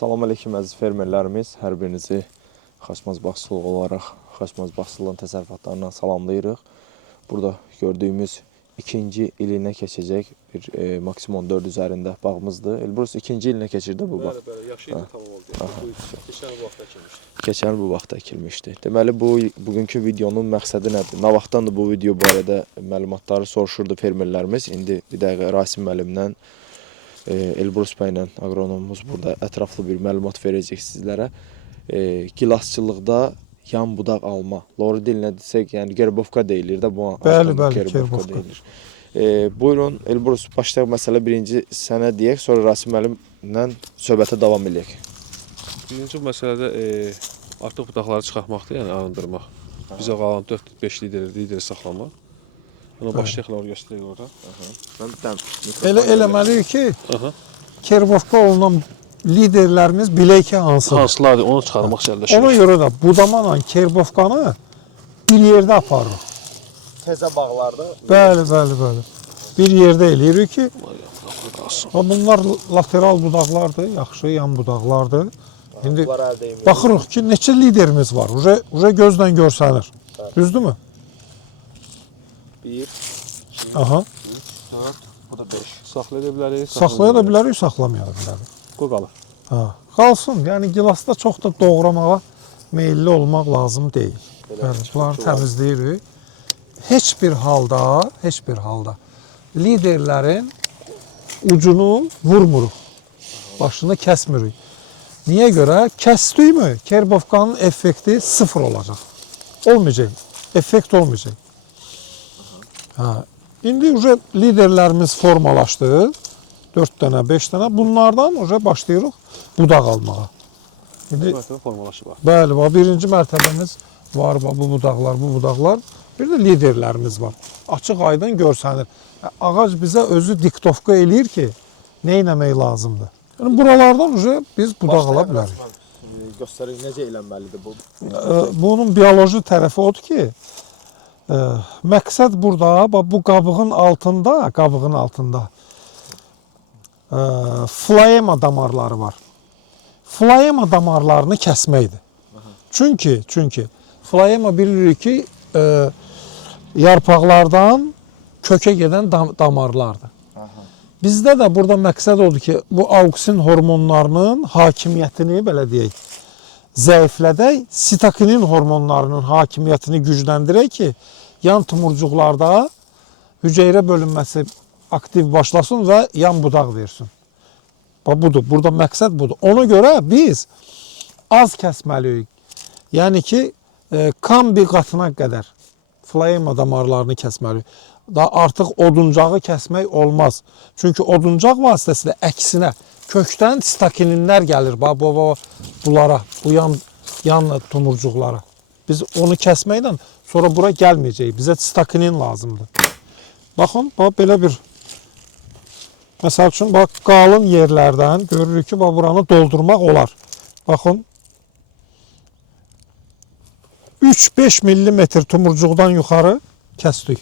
Salam aleyküm əziz fermerlərimiz. Hər birinizi Xaçmaz Bağçılıq olaraq Xaçmaz Bağçılığın təsərrüfatlarından salamlayırıq. Burada gördüyümüz ikinci ilinə keçəcək bir maksimum 4 üzərində bağımızdır. Elbrus ikinci ilinə keçirdi bu bağ. Bəli, yaşı ilə tamam oldu. Keçən bu vaxtda əkilmişdi. Keçən bu vaxtda əkilmişdi. Deməli bugünkü videonun məqsədi nədir? Nə vaxtdandır bu video barədə məlumatları soruşurdu fermerlərimiz. İndi bir dəqiqə Rasim müəllimdən Elbrus bəylə aqronomumuz burada ətraflı bir məlumat verəcək sizlərə. Gilasçılıqda yan budaq alma. Loru dilinə desək, yəni gerbovka deyilir də bu. Bəli, gerbovka deyilir. Buyurun Elbrus, başlayaq məsələ birinci sənə deyək, sonra Rasim müəllimlə söhbətə davam edək. Birinci məsələdə artıq budaqları çıxartmaqdır, yəni arındırmaq. Bizə qalan 4-5 lideri saxlamaq. Ona başlayaq, Laura göstərək orada. Eləməliyik ki, kerbovka olunan liderlərimiz bilək ki, hansıdır. Hansılardır, onu çıxarmaq çəldəşir. Ona görə də budamla kerbovkanı bir yerdə aparırıq. Təzə bağlarda? Bəli. Bir yerdə eləyirik ki, bunlar lateral budaqlardır, yaxşı yan budaqlardır. İndi baxırıq ki, neçə liderimiz var, uca gözlə görsənir. Düzdürmü? 1, 2, 3, 4, bu da 5. Saxlaya bilərik. Saxlaya da bilərik, saxlamaya da bilərik. Qoy qalır. Qalsın, yəni gilasda çox da doğramağa meyilli olmaq lazım deyil. Bunları təmizləyirik. Heç bir halda liderlərin ucunu vurmuruq, başını kəsmirik. Niyə görə? Kəsdikmi, kerbovkanın effekti sıfır olacaq. Olmayacaq, effekt olmayacaq. İndi liderlərimiz formalaşdı. 4 dənə, 5 dənə. Bunlardan başlayırıq budaq almağa. Bəli, birinci mərtəbəmiz var, bu budaqlar. Bir də liderlərimiz var. Açıq aydın görsənir. Ağac bizə özü diktovka eləyir ki, nə etmək lazımdır. Yəni buralardan biz budaq ala bilərik. Göstərik, necə eləməlidir bu? Bunun bioloji tərəfi odur ki, məqsəd burada, bu qabığın altında floema damarları var. Floema damarlarını kəsməkdir. Çünki floema bilirik ki, yarpaqlardan kökə gedən damarlardır. Bizdə də burada məqsəd odur ki, bu auksin hormonlarının hakimiyyətini, belə deyək, zəiflədək, sitokinin hormonlarının hakimiyyətini gücləndirək ki, yan tumurcuqlarda hüceyrə bölünməsi aktiv başlasın və yan budaq versin. Budur, burada məqsəd budur. Ona görə biz az kəsməliyik. Yəni ki, kambi qatına qədər floema damarlarını kəsməliyik. Artıq oduncağı kəsmək olmaz. Çünki oduncaq vasitəsilə əksinə kökdən sitokininlər gəlir bunlara, bu yan tumurcuqlara. Biz onu kəsməklə sonra bura gəlməyəcək. Bizə sitokinin lazımdır. Baxın, belə bir, məsəl üçün, qalın yerlərdən görürük ki, buranı doldurmaq olar. Baxın, 3-5 millimetr tumurcuqdan yuxarı kəsdik.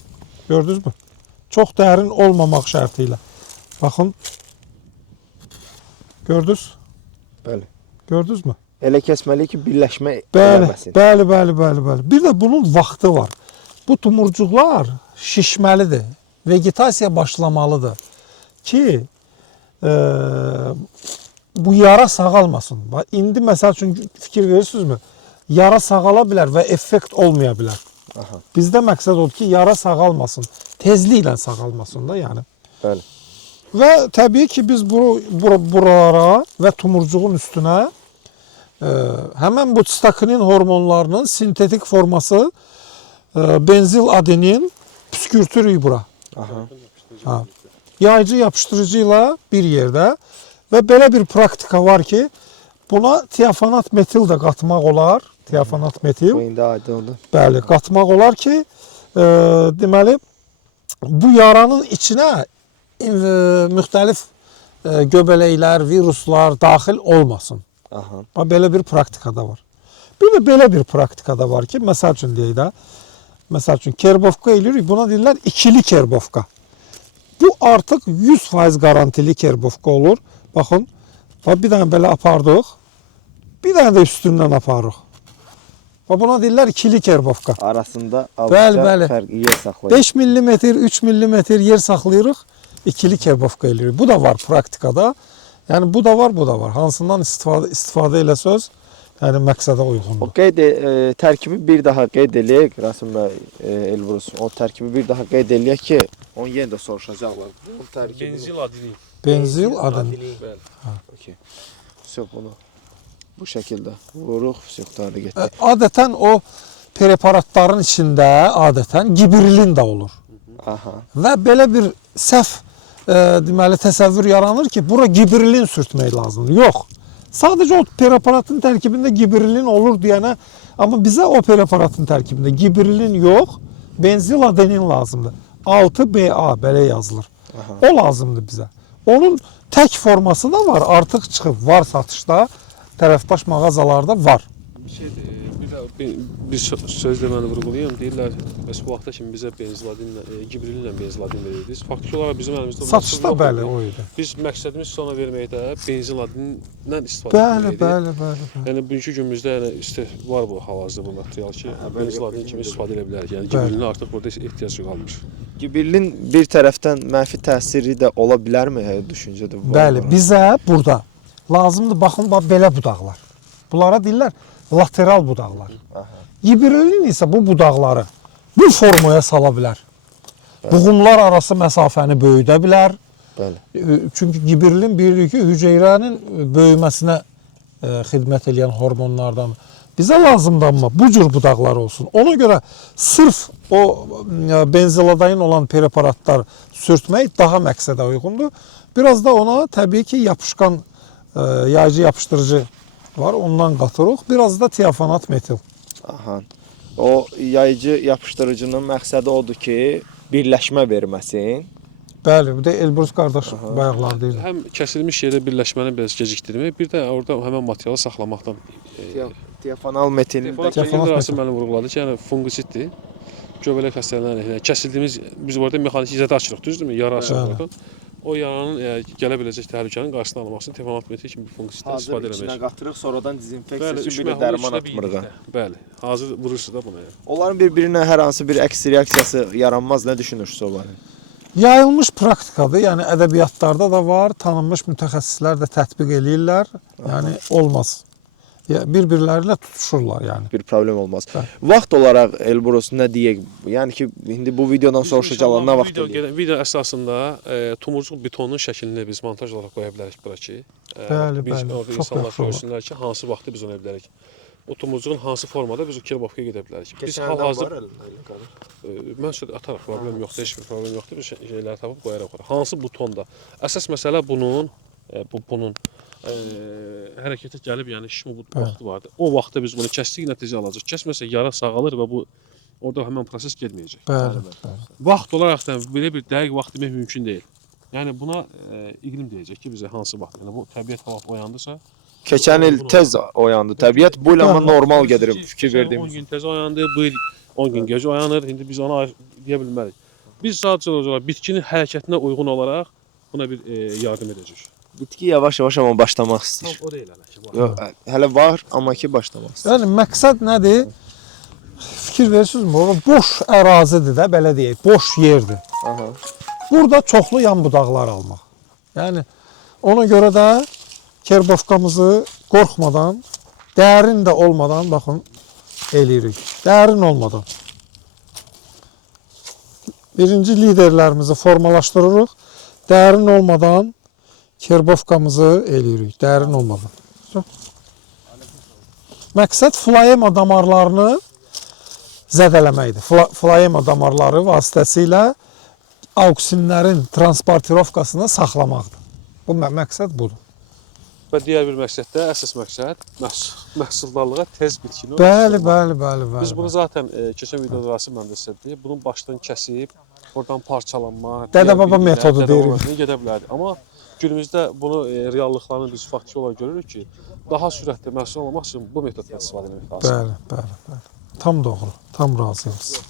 Gördünüzmü? Çox dərin olmamaq şərti ilə. Baxın. Gördünüz? Bəli. Gördünüzmü? Elə kəsməliyik ki, birləşmə eləməsin. Bəli. Bir də bunun vaxtı var. Bu tumurcuqlar şişməlidir. Vegetasiya başlamalıdır. Ki, bu yara sağalmasın. İndi məsəl üçün fikir verirsinizmi? Yara sağala bilər və effekt olmaya bilər. Bizdə məqsəd odur ki, yara sağalmasın. Tezliklə sağalmasın da, yəni. Bəli. Və təbii ki, biz buralara və tumurcuğun üstünə həmən bu sitokinin hormonlarının sintetik forması benzil adenin püskürtürük bura. Yaycı yapıştırıcı ilə bir yerdə və belə bir praktika var ki, buna tiafanat metil də qatmaq olar. Tiafanat metil. Bu indi aydındır. Bəli, qatmaq olar ki, deməli, bu yaranın içinə müxtəlif göbələklər, viruslar daxil olmasın. Belə bir praktika da var. Bir də belə bir praktika da var ki, məsəl üçün deyək də, məsəl üçün kerbovka eləyirik, buna deyirlər ikili kerbovka. Bu artıq 100% garantili kerbovka olur. Baxın, Bax bir dənə belə apardıq. Bir dənə də üstündən aparırıq. Bax buna deyirlər ikili kerbovka. Arasında Bəli, bəli. fərq yer saxlayır. 5 mm, 3 mm yer saxlayırıq, ikili kerbovka eləyirik. Bu da var praktikada. Yəni bu da var, bu da var. Hansından istifadə eləsəz, yəni məqsədə uyğundur. O tərkibi bir daha qeyd eləyək, Rasim bəy, Elbrus. O tərkibi bir daha qeyd eləyək ki, onu yenə də soruşacaqlar. O tərkibini. Benzil adini. Benzil aden. Bəli. Okey. Все, bunu bu şəkildə vururuq, все, qurtardı getdi. Adətən o preparatların içində adətən gibrilin də olur. Aha. Və belə bir səhv deməli təsəvvür yaranır ki, bura gibrilin sürtmək lazımdır. Yox. Sadəcə o preparatın tərkibində gibrilin olur deyənə, amma bizə o preparatın tərkibində gibrilin yox, benzil adenin lazımdır. 6BA belə yazılır. Aha. O lazımdır bizə. Onun tək forması da var, artıq çıxıb, var satışda, tərəfdaş mağazalarda var. Bir söz deməni vurğulayım. Deyirlər, bəs bu vaxtda kimi bizə benziladinlə, gibrilinlə benziladin verirdiniz. Faktiki olaraq bizim əlimizdə Satışda bəli o idi. Biz məqsədimiz sonra verməkdə benziladinlə istifadə etməkdir. Bəli. Yəni bugünkü günümüzdə yəni var bu hal-hazırda bu material ki, benziladin kimi istifadə edə bilərik. Yəni gibrilinə artıq burada ehtiyac qalmır. Gibrilin bir tərəfdən mənfi təsiri də ola bilərmi? Düşüncədə var. Bəli, bizə burada lazımdır, baxın, bax belə budaqlar. Bunlara deyirlər lateral budaqlar. Gibrilin isə bu budaqları bu formaya sala bilər. Buğumlar arası məsafəni böyüdə bilər. Bəli. Çünki gibrilin bilirik ki, hüceyrənin böyüməsinə xidmət edən hormonlardan. Bizə lazımdır amma bu cür budaqlar olsun. Ona görə sırf o benziladayin olan preparatlar sürtmək daha məqsədə uyğundur. Biraz da ona təbii ki, yapışqan yaycı yapışdırıcı var, ondan qatırıq. Biraz da tiafonat metil. Aha. O yaycı yapışdırıcının məqsədi odur ki, birləşmə verməsin. Bəli, bu da Elbrus qardaş bayaqlar deyirdi. Həm kəsilmiş yerdə birləşməni biraz gecikdirmək, bir də orada həmən materialı saxlamaqdan. Tiafonal metilin Tiafonat metil mənə vurğuladı ki, yəni fungisiddir. Göbələk xəstəliklərinə kəsildiyimiz, biz orada mexaniki izədə açırıq, düzdürmü? Yara açırıq oradan. O yaranın gələ biləcək təhlükənin qarşısını almaq üçün tiafonat metil kimi bir fungisiddən istifadə eləmək. İçinə qatırıq, sonradan dezinfeksiya Bəli, üçün bir də dərman atmırıq. Bəli, hazır vurursa da buna. Onların bir-birinə hər hansı bir əks reaksiyası yaranmaz. Nə düşünürsünüz onların? Yayılmış praktikadır, yəni ədəbiyyatlarda da var, tanınmış mütəxəssislər də tətbiq eləyirlər. Yəni olmaz. Bir-birləri ilə tutuşurlar yəni. Bir problem olmaz. Vaxt olaraq Elbrus nə deyək? Yəni ki, indi bu videodan soruşacaqlar nə vaxt eləyir? Video əsasında tumurcuq betonun şəklini biz montaj olaraq qoya bilərik bura ki. Bəli, biz bəli. orada Çox insanlar yaxşı olur. görsünlər ki, hansı vaxtda biz ona bilərik. O tumurcuğun hansı formada biz o kerbovkaya gedə bilərik. Biz hal-hazırda mən sözü atarıq, problem yoxdur, heç bir problem yoxdur. Biz şeyləri tapıb qoyarıq ora. Hansı butonda? Əsas məsələ bunun hərəkətə gəlib, yəni şişmə vaxtı vardı. O vaxtda biz bunu kəsdik, nəticə alacaq. Kəsməsə yara sağalır və bu orada həmin proses getməyəcək. Bəli. Vaxt olaraq da belə bir dəqiq vaxt demək mümkün deyil. Yəni buna iqlim deyəcək ki, bizə hansı vaxt. Yəni bu təbiət hava oyandısa, Keçən il tez oyandı təbiət. Bu il amma normal gedir fikir verdiyimiz. 10 gün tez oyandı, bu il 10 gün gec oyanır. İndi biz ona deyə bilmərik. Biz sadəcə olaraq bitkinin hərəkətinə uyğun olaraq buna bir yardım edəcəyik. Bitki yavaş-yavaş amma başlamaq istəyir. O deyil hələ ki. Yox, hələ var, amma ki başlamaq istəyir. Yəni məqsəd nədir? Fikir verirsinizmi? O boş ərazidir də, belə deyək, boş yerdir. Aha. Burada çoxlu yan budaqlar almaq. Yəni ona görə də kerbovkamızı qorxmadan, dərin də olmadan, baxın, eləyirik. Dərin olmadan. Birinci liderlərimizi formalaşdırırıq. Dərin olmadan kerbovkamızı eləyirik. Dərin olmadan. Məqsəd floema damarlarını zədələməkdir. Floema damarları vasitəsilə auksinlərin transportirovkasını saxlamaqdır. Bu məqsəd budur. Və digər bir məqsəd də, əsas məqsəd məhsuldarlığa tez bitkini. Bəli. Biz bunu zaten keçən videoda Rasim məndə sizə deyib, bunun başdan kəsib, oradan parçalanma, Dədə-baba metodu deyirik. Gedə bilərdi. Amma günümüzdə bunu reallıqlarını biz faktiki olaraq görürük ki, daha sürətli məhsul almaq üçün bu metoddan istifadə etmək lazımdır. Bəli. Tam doğru, tam razıyam sizə.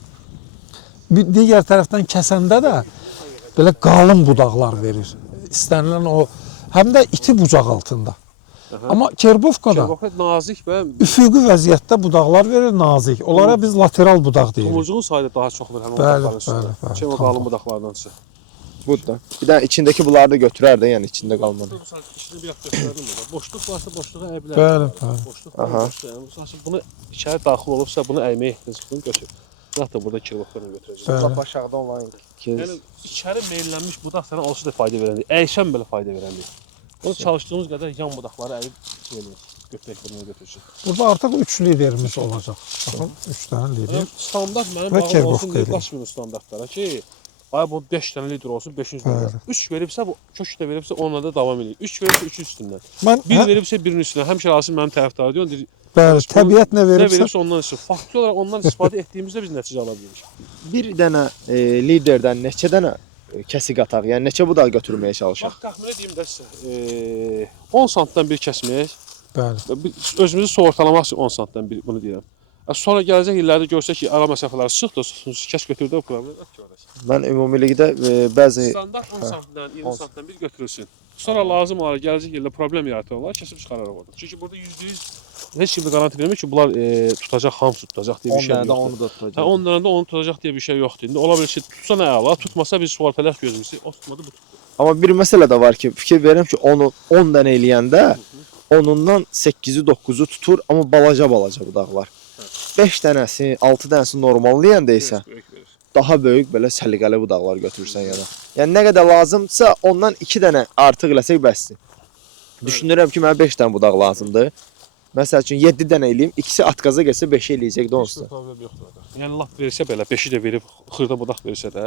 Bir digər tərəfdən kəsəndə də belə qalın budaqlar verir. İstənilən o həm də iti bucaq altında. Amma Kerbovkada Kerbovka nazik və üfüqi vəziyyətdə budaqlar verir, nazik. Onlara biz lateral budaq deyirik. Tumucuğun sayı daha çox verir həmin Bəli, budaqların üstündə. bəli, bəli. Şey, o qalın budaqlardansa. Bu da. Bir də içindəki bunları da götürər də, yəni içində qalmadı. Bu sadəcə içini bir göstərdim burada. Boşluq varsa boşluğa əyə bilər. Bəli, bəli. Boşluq var, boşluq. Yəni, sadəcə bunu içəri daxil olubsa, bunu əyməyə ehtiyac yoxdur, götür. Zaten burada Kerbovkanı götürəcək. Bəli. Lap aşağıda olan Yəni içəri meylənmiş budaq sənə onsuz da fayda verəndir. Əysən belə fayda verəndir. Onu çalışdığımız qədər yan budaqları əyib şey eləyir. Götürək bunu götürsün. Burada artıq 3 liderimiz olacaq. Baxın, 3 dənə lider. Standart mənim Və bağım Kerbovka olsun deyə ilə. qaçmır standartlara ki, ay bu 5 dənə lider olsun 5-ci üstündən. 3 veribsə bu kökdə veribsə onunla da davam edir. 3 veribsə 3 üstündən. Mən 1 veribsə 1-in üstündən. Həmişə Rasim mənim tərəfdarı deyir. Deyir, bəli, təbiət nə nə verirsə, veribsə ondan istifadə. Faktiki olaraq ondan istifadə etdiyimizdə biz nəticə ala bilirik. bir dənə liderdən neçə dənə kəsik ataq? Yəni neçə budaq götürməyə çalışaq? Bax təxmin edeyim də sizə. 10 santdan bir kəsmək. bəli. Özümüzü sığortalamaq üçün 10 santdan bir bunu deyirəm. Sonra gələcək illərdə görsək ki, ara məsafələri sıxdır, kəs götürdü o problem yox ki orası. Mən ümumilikdə bəzi Standart 10 santdan, 20 santdan bir götürülsün. Sonra lazım olar gələcək ildə problem yaratırlar, kəsib çıxararıq oradan. Çünki burada %100 heç kimdə garanti vermir ki, bunlar tutacaq, hamısı tutacaq deyə 10 bir şey dənə də yoxdur. onu da tutacaq. 10 dənə də onu tutacaq deyə bir şey yoxdur. İndi ola bilər ki, tutsa nə əla, tutmasa biz sığortalayaq gözümüzü. O tutmadı, bu tutdu. Amma bir məsələ də var ki, fikir verirəm ki, onu 10 dənə eləyəndə onundan 8-i 9-u tutur, amma balaca budaqlar. 5 dənəsi, 6 dənəsi normallıyanda isə Böyük verir. daha böyük belə səliqəli budaqlar götürürsən yana. Yəni nə qədər lazımdırsa ondan 2 dənə artıq eləsək bəsdir. Düşünürəm ki, mənə 5 dənə budaq lazımdır. Məsəl üçün 7 dənə eləyim, ikisi atqaza gəlsə 5-i eləyəcək də Heç onsuz. bir problem yoxdur orada. Yəni lap versə belə 5-i də verib xırda budaq versə də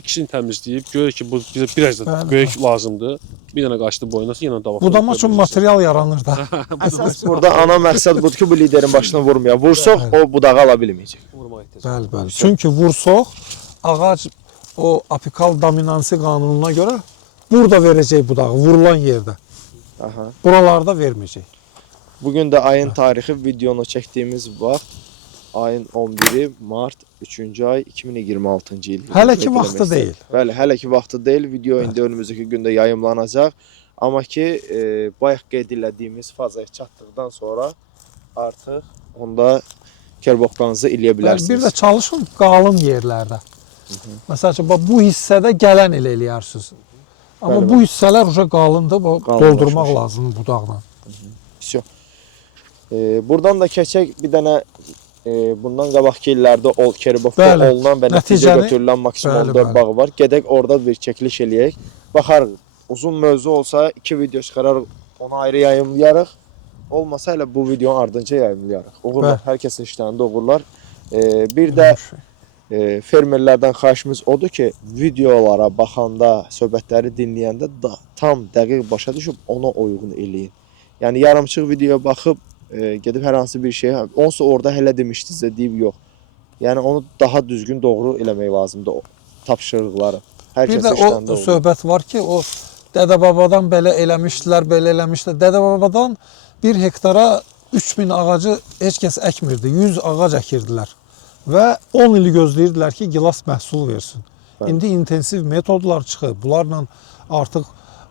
ikisini təmizləyib görür ki, bu bizə biraz da Bəli, böyük lazımdır. Bir dənə qaçdı boynası yenə davam. Budama üçün material yaranır da. Əsas burada ana məqsəd budur ki, bu liderin başına vurmaya. Vursaq o budağı ala bilməyəcək. vurmaq ehtiyac. Bəli, bəli. Çünki vursaq ağac o apikal dominansi qanununa görə burada verəcək budağı, vurulan yerdə. Aha. Buralarda verməyəcək. Bugün də ayın tarixi videonu çəkdiyimiz vaxt ayın 11-i mart 3-cü ay 2026-cı il. Hələ ki vaxtı deyil. Bəli, hələ ki vaxtı deyil. Video indi önümüzdəki gündə yayımlanacaq. Amma ki bayaq qeyd etdiyimiz fazaya çatdıqdan sonra artıq onda kerbovkanızı eləyə Bəli, bilərsiniz. bir də çalışın qalın yerlərdə. Məsəl üçün bu hissədə gələn il eləyərsiniz. Amma Bəli, bu hissələr uca qalındır, bu Qalınlaşmış. doldurmaq lazımdır budaqla. Всё. Buradan da keçək bir dənə bundan qabaqki illərdə kerbovka Bəli, olunan və nəticə nəticəni- götürülən maksimum Bəli, 14 bəli. bağı var. Gedək orada bir çəkiliş eləyək. Baxarıq. Uzun mövzu olsa 2 video çıxararıq, onu ayrı yayımlayarıq. Olmasa elə bu videonun ardınca yayımlayarıq. Uğurlar, hər kəsin işlərində uğurlar. Bir də fermerlərdən xahişimiz odur ki, videolara baxanda, söhbətləri dinləyəndə tam dəqiq başa düşüb ona uyğun eləyin. Yəni yarımçıq videoya baxıb gedib hər hansı bir şey, onsa orada hələ demişdinizsə deyib yox. Yəni onu daha düzgün, doğru eləmək lazımdır o tapşırıqları. Hər Bir kəsin də işlərində o olur. söhbət var ki, o dədə-babadan belə eləmişdilər, belə eləmişdilər. Dədə-babadan 1 hektara 3000 ağacı heç kəs əkmirdi. 100 ağac əkirdilər və 10 ili gözləyirdilər ki, gilas məhsul versin. Bəli. İndi intensiv metodlar çıxıb.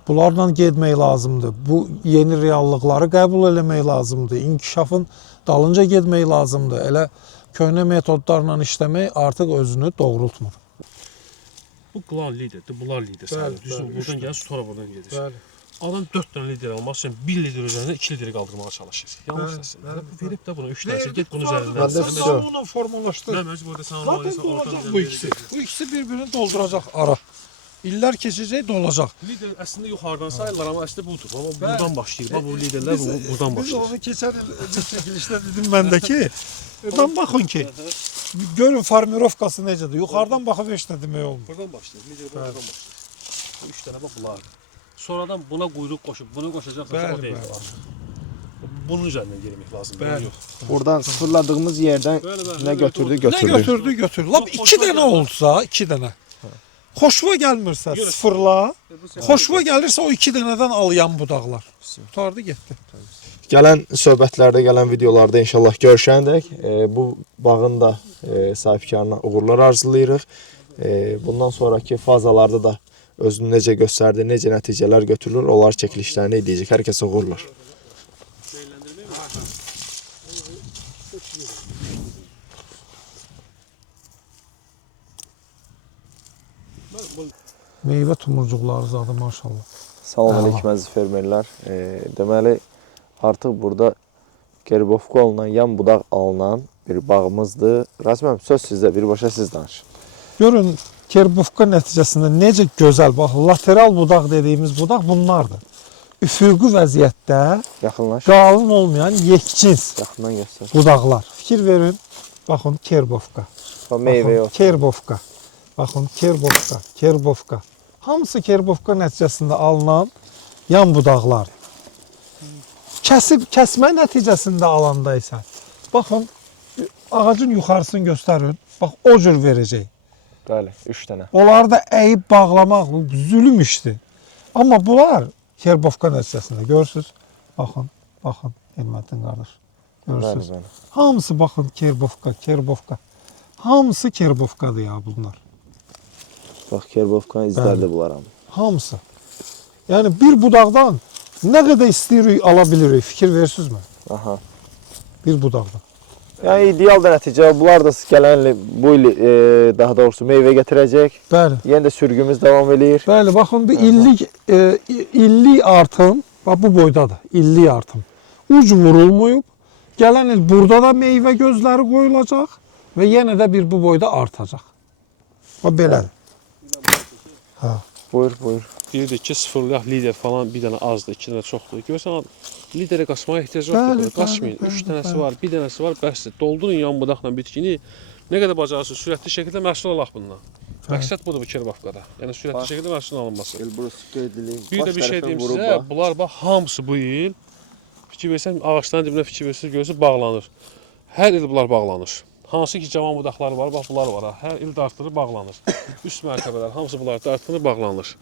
Bunlarla getmək lazımdır. Bu yeni reallıqları qəbul eləmək lazımdır. İnkişafın dalınca getmək lazımdır. Elə köhnə metodlarla işləmək artıq özünü doğrultmur. Bu klan liderdir, bunlar lider. Bəli, Düzdür, bəli, buradan gəlir, sonra buradan gedir. Adam 4 dənə lider almaq üçün 1 lider üzərində 2 lideri qaldırmağa çalışır. Yanlış Bəli, Bu verib də bunu 3 dənəsə get bunun üzərindən. Məndə sən- всё. Onu formalaşdır. Nə məcburda sən Zaten dolacaq bu ikisi. Bu ikisi bir-birini dolduracaq ara. İllər keçəcək, dolacaq. Lider əslində yuxarıdan sayırlar, amma əslində budur. Amma buradan başlayır. Bax bu liderlər buradan Biz başlayır. onu keçən il bir çəkilişdə dedim məndəki. Buradan baxın ki, görün formirovkası necədir. Yuxarıdan baxıb heç nə demək olmur. Buradan başlayır. Lider buradan başlayır. Bu 3 dənə bax bunlar. Sonradan buna quyruq qoşub, bunu qoşacaqsa Bəli, o deyil. bəli. Bunun üzərindən yerimək lazımdır. Bəli. Yox. Buradan sıfırladığımız yerdən Bəli, nə götürdü, Nə götürdü. götürdü, götür. Lap 2 dənə olsa, 2 dənə. Xoşva gəlmirsə Yox. sıfırla. Xoşva gəlirsə o 2 dənədən alayan budaqlar. Tutardı getdi. Gələn söhbətlərdə, gələn videolarda inşallah görüşəndək bu bağın da sahibkarına uğurlar arzulayırıq. Bundan sonraki fazalarda da özünü necə göstərdi, necə nəticələr götürülür, onlar çəkilişlərini edəcək. Hər kəsə uğurlar. Meyvə tumurcuqları zadı maşallah. Salam əleykum əziz fermerlər. Deməli, artıq burada gerbofka olunan, yan budaq alınan bir bağımızdır. Rasim əmi, söz sizdə, birbaşa siz danışın. Görün, kerbofka nəticəsində necə gözəl, bax, lateral budaq dediyimiz budaq bunlardır. Üfüqi vəziyyətdə Yaxınlaş. qalın olmayan yekcins Yaxından göstər. budaqlar. Fikir verin, baxın, kerbofka. Bax, meyvə yox. Kerbofka. Baxın, kerbofka, kerbofka. Hamısı kerbofka nəticəsində alınan yan budaqlar. Kəsmə nəticəsində alanda isə, baxın, ağacın yuxarısını göstərin, bax, o cür verəcək. Bəli, 3 dənə. Onları da əyib bağlamaq zülüm işdir. Amma bunlar kerbofka nəticəsində, görürsünüz? Baxın, baxın, Elməddin qardaş. Görürsünüz? Bəli, bəli. Hamısı baxın, kerbofka, kerbofka. Hamısı kerbofkadır ya bunlar. Bax, kerbofkanın izləri də bunlar amma. Hamısı. Yəni bir budaqdan nə qədər istəyirik ala bilirik, fikir verirsinizmi? Aha. Bir budaqdan. Yəni ideal da nəticə, bunlar da gələn il, bu il daha doğrusu meyvə gətirəcək. Bəli. Yenə də sürgümüz davam eləyir. Bəli, baxın bu illik artım, bax bu boydadır, illik artım. Uc vurulmayıb. Gələn il burada da meyvə gözləri qoyulacaq və yenə də bir bu boyda artacaq. Bax belədir. Ha. Buyur, buyur. Deyirdik ki, sıfırlayaq lider falan bir dənə azdır, 2 dənə çoxdur. Görsən, lideri qaçmağa ehtiyac Bəli, yoxdur. Qaçmayın. bəli, 3 dənəsi bəli. var, bir dənəsi var, bəsdir. Doldurun yan budaqla bitkini. Nə qədər bacarırsınız, sürətli şəkildə məhsul alaq bundan. Məqsəd budur bu kerbofkada. Yəni sürətli şəkildə məhsul alınması. Elbrus qeydliyim. Bir də bir şey deyim sizə, bunlar bax hamısı bu il fikir versən ağacların dibinə fikir versiniz görürsüz bağlanır. Hər il bunlar bağlanır. Hansı ki cavan budaqları var, bax bunlar var ha. Hər il dartılır, bağlanır. Üst mərtəbələr hamısı bunlar dartılır, bağlanır.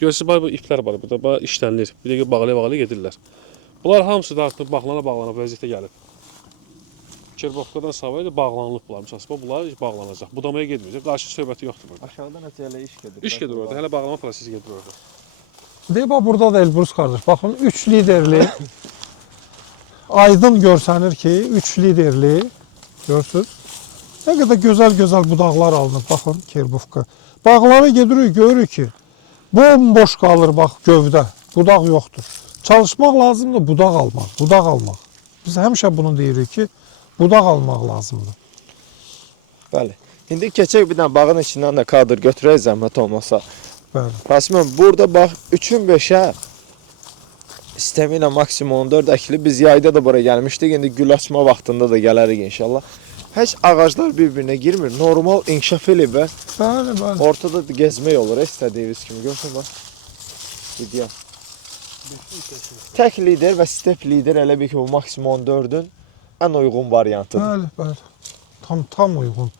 Görürsüz bax bu iplər var burada, bax işlənilir. Bir də bağlaya-bağlaya gedirlər. Bunlar hamısı dartılıb, bağlana-bağlana vəziyyətə gəlib. Kerbofkadan savayı da bağlanılıb bunlar. Məsələn, bunlar bağlanacaq. Budamaya getməyəcək. Qarşı söhbəti yoxdur burada. Aşağıda necə elə iş gedir? İş gedir orada. Hələ bağlama prosesi gedir orada. Deyib, bax burada da Elbrus qardaş. Baxın 3 liderli aydın görsənir ki, 3 liderli görürsüz. Nə qədər gözəl-gözəl budaqlar alınıb. Baxın kerbofka. Bağlara gedirik, görürük ki, bomboş qalır bax gövdə. Budaq yoxdur. Çalışmaq lazımdır budaq almaq, budaq almaq. Biz həmişə bunu deyirik ki, budaq almaq lazımdır. Bəli. İndi keçək bir dənə bağın içindən də kadr götürək zəhmət olmasa. Bəli. Rasimən, burada bax 3-ün 5-ə sistemi ilə maksimum 14 əkili. Biz yayda da bura gəlmişdik. İndi gül açma vaxtında da gələrik inşallah. Heç ağaclar bir-birinə girmir. Normal inkişaf elib və Bəli, bəli. ortada da gezmək olur istədiyiniz kimi. Görsən bax. İdeal. Tək lider və step lider elə bir ki, bu maksimum 14-ün ən uyğun variantıdır. Bəli, bəli. Tam uyğun.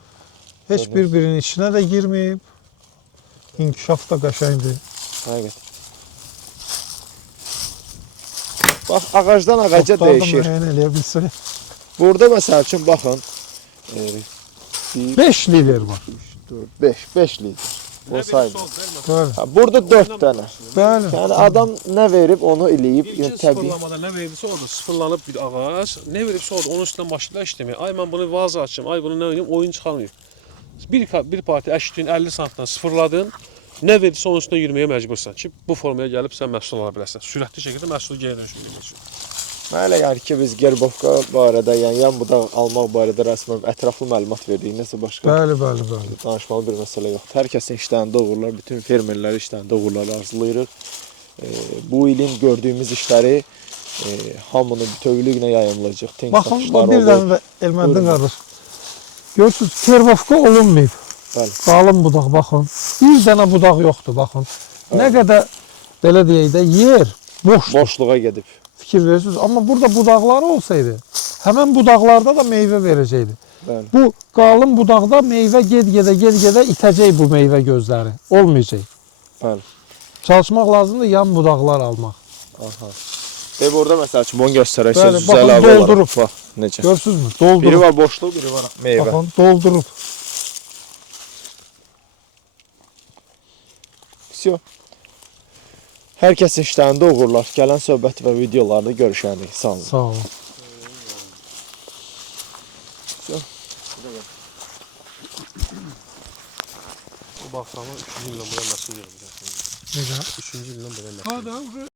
Heç bir-birinin içinə də girməyib. İnkişaf da qəşəngdir. Həqiqət. Bax, ağacdan ağaca dəyişir. Müəyyən eləyə bilsək. Burada məsəl üçün baxın. 5 lider var. 5 lider. O saydı. Bəli. Ha, burada 4 dənə. Bəli. Yəni adam nə verib onu eləyib. İlkin Yəni təbii. sıfırlamada nə verilirsə orada sıfırlanıb bir ağac, nə verilibsə orada onun üstündən maşınlar işləmir. Ay mən bunu vaza açım, ay bunu nə edeyim, oyun çıxarmıyor. Bir parti əkdin 50 santdan sıfırladın, nə verilirsə onun üstündən yürüməyə məcbursan ki, bu formaya gəlib sən məhsul ala biləsən. Sürətli şəkildə məhsulu geri dönüşdürmək üçün. Mən elə yəni ki, biz gerbofka barədə, yəni yan budaq almaq barədə rəsmən ətraflı məlumat verdik. Nəsə başqa Bəli, bəli, bəli. danışmalı bir məsələ yoxdur. Hər kəsin işlərində uğurlar, bütün fermerlər işlərində uğurlar arzulayırıq. Bu ilin gördüyümüz işləri hamının bütövlüyünə yayımlayacaq. Baxın, bir dənə də Elməddin qardaş. Görürsünüz, kerbofka olunmayıb. Bəli. Qalın budaq, baxın. Bir dənə budaq yoxdur, baxın. Nə qədər, belə deyək də, yer boşdur. Boşluğa gedib. Fikir verirsiniz. Amma burada budaqları olsaydı, həmən budaqlarda da meyvə verəcəkdi. Bəli. Bu qalın budaqda meyvə get-gedə itəcək bu meyvə gözləri. Olmayacaq. Bəli. Çalışmaq lazımdır yan budaqlar almaq. Aha. Deyib orada məsəl üçün bunu göstərək. Bəli, Söz baxın, əlavə doldurub. olaraq. Bax, necə. Görürsünüzmü? Doldurub. Biri var boşluq, biri var meyvə. Baxın, doldurub. Всё. Hər kəsin işlərində uğurlar. Gələn söhbət və videolarda görüşərik. Sağ olun. Sağ olun. Bu baxsana 3-cü ildən bu yana nasıl yığılacaq? Necə? 3-cü ildən bu yana nasıl? Ha da